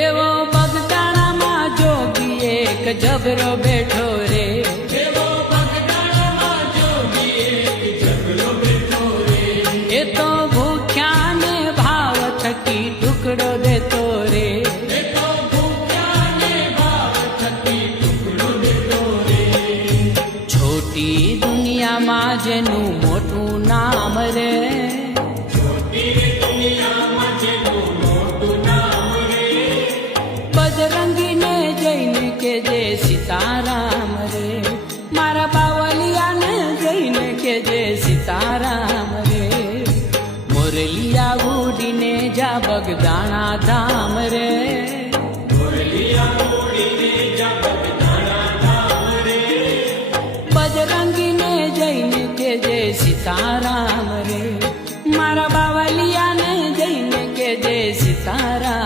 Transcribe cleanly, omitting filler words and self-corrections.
એવો બગદાણામાં જોગી એક જબરો બેઠો રે, એવો બગદાણામાં જોગી એક જબરો બેઠો રે, એ તો ભૂખ્યાને ભાવ થકી ટુકડો દેતો રે, એ તો ભૂખ્યાને ભાવ થકી ટુકડો દેતો રે. છોટી દુનિયામાં જેનું મોટું નામ રે, છોટી દુનિયામાં જેનું મોટું નામ રે, બજરંગીને જઈને કે જે સીતારામ રે, મારા બાવલિયાને જઈને કે જે સીતારામ રે, મોરલિયા ઉડીને જા બગદાણા ધામ રે, મોરલિયા ઉડીને જા બગદાણા ધામ રે, બજરંગીને જઈને કે જે સીતારામ રે, મારા બાવલિયાને જઈને કે જે સીતારામ